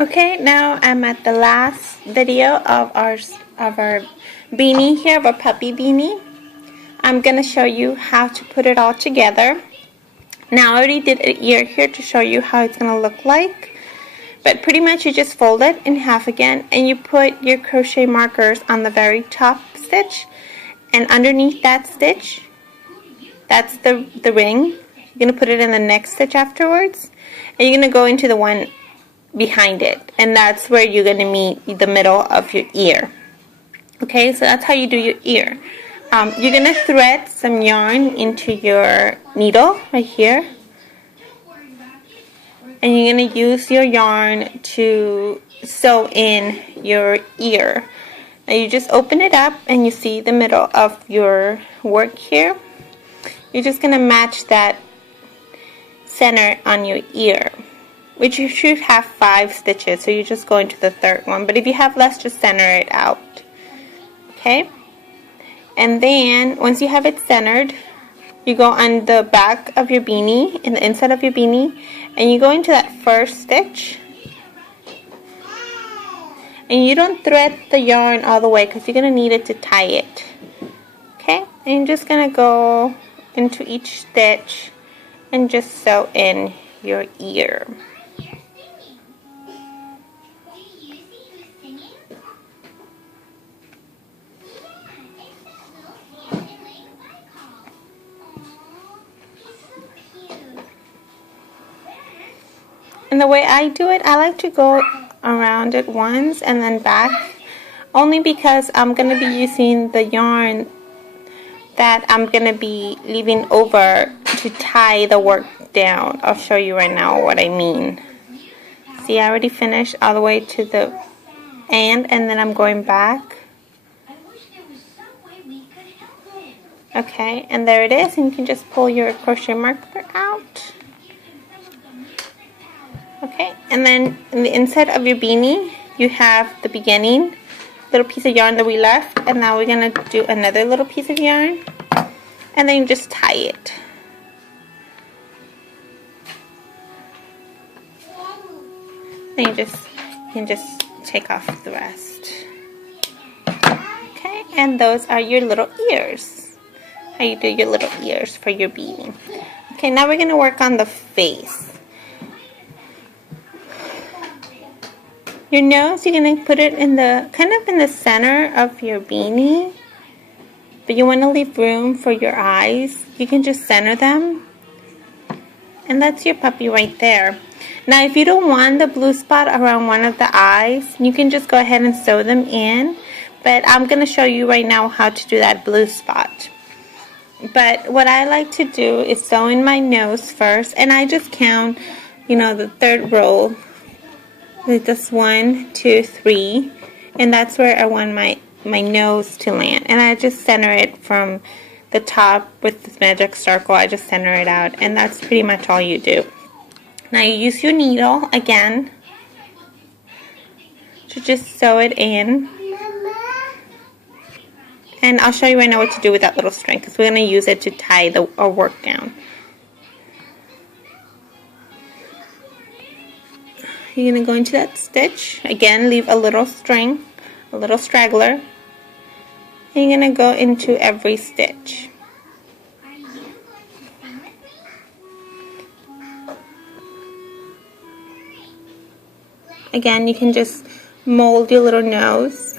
Okay, now I'm at the last video of our beanie here, of our puppy beanie. I'm gonna show you how to put it all together. Now I already did an ear here to show you how it's gonna look like. But pretty much you just fold it in half again and you put your crochet markers on the very top stitch, and underneath that stitch, that's the ring. You're gonna put it in the next stitch afterwards, and you're gonna go into the one behind it, and that's where you're going to meet the middle of your ear. Okay, so that's how you do your ear. You're going to thread some yarn into your needle right here, and you're going to use your yarn to sew in your ear. Now you just open it up and you see the middle of your work here. You're just going to match that center on your ear, which you should have 5 stitches, so you just go into the third one. But if you have less, just center it out. Okay? And then, once you have it centered, you go on the back of your beanie, in the inside of your beanie, and you go into that first stitch. And you don't thread the yarn all the way, because you're going to need it to tie it. Okay? And you're just going to go into each stitch and just sew in your ear. And the way I do it, I like to go around it once and then back, only because I'm going to be using the yarn that I'm going to be leaving over to tie the work down. I'll show you right now what I mean. See, I already finished all the way to the end, and then I'm going back. Okay, and there it is, and you can just pull your crochet marker out. Okay, and then in the inside of your beanie, you have the beginning little piece of yarn that we left, and now we're going to do another little piece of yarn, and then you just tie it. Then you can just take off the rest. Okay, and those are your little ears. How you do your little ears for your beanie. Okay, now we're going to work on the face. Your nose, you're going to put it in the, kind of in the center of your beanie, but you want to leave room for your eyes. You can just center them, and that's your puppy right there. Now if you don't want the blue spot around one of the eyes, you can just go ahead and sew them in, but I'm going to show you right now how to do that blue spot. But what I like to do is sew in my nose first, and I just count, the third row. This 1, 2, 3, and that's where I want my nose to land. And I just center it from the top with this magic circle. I just center it out, and that's pretty much all you do. Now you use your needle again to just sew it in. And I'll show you right now what to do with that little string, because we're going to use it to tie our work down. You're going to go into that stitch. Again, leave a little string, a little straggler. And you're going to go into every stitch. Again, you can just mold your little nose.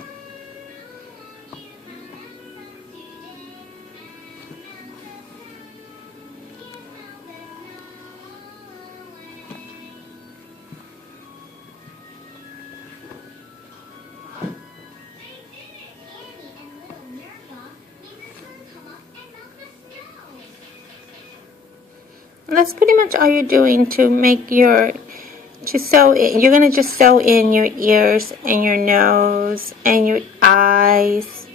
And that's pretty much all you're doing to make your, you're going to just sew in your ears and your nose and your eyes.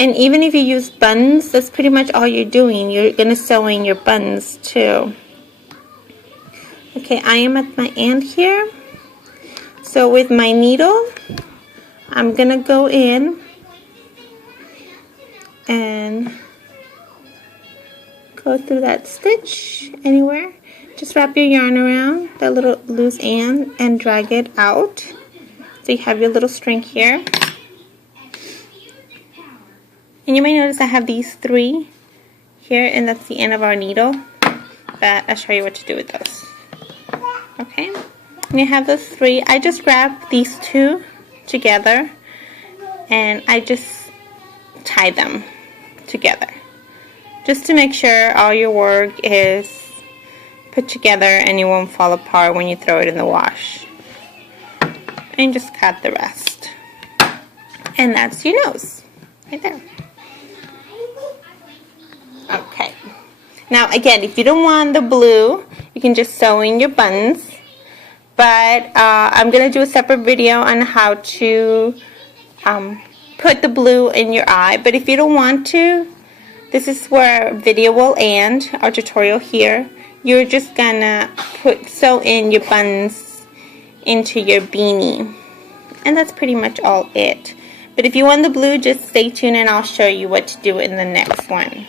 And even if you use buttons, that's pretty much all you're doing. You're going to sew in your buttons too. Okay, I am at my end here. So with my needle, I'm going to go in and go through that stitch anywhere, Just wrap your yarn around the little loose end and drag it out. So you have your little string here. And you may notice I have these 3 here, and that's the end of our needle. But I'll show you what to do with those. Okay, and you have those 3. I just grabbed these 2 together, and I just tie them together, just to make sure all your work is put together and it won't fall apart when you throw it in the wash. And just cut the rest. And that's your nose, right there. Okay. Now again, if you don't want the blue, you can just sew in your buttons. But I'm going to do a separate video on how to put the blue in your eye. But if you don't want to, this is where our video will end, our tutorial here. You're just going to sew in your buttons into your beanie. And that's pretty much all it. But if you want the blue, just stay tuned and I'll show you what to do in the next one.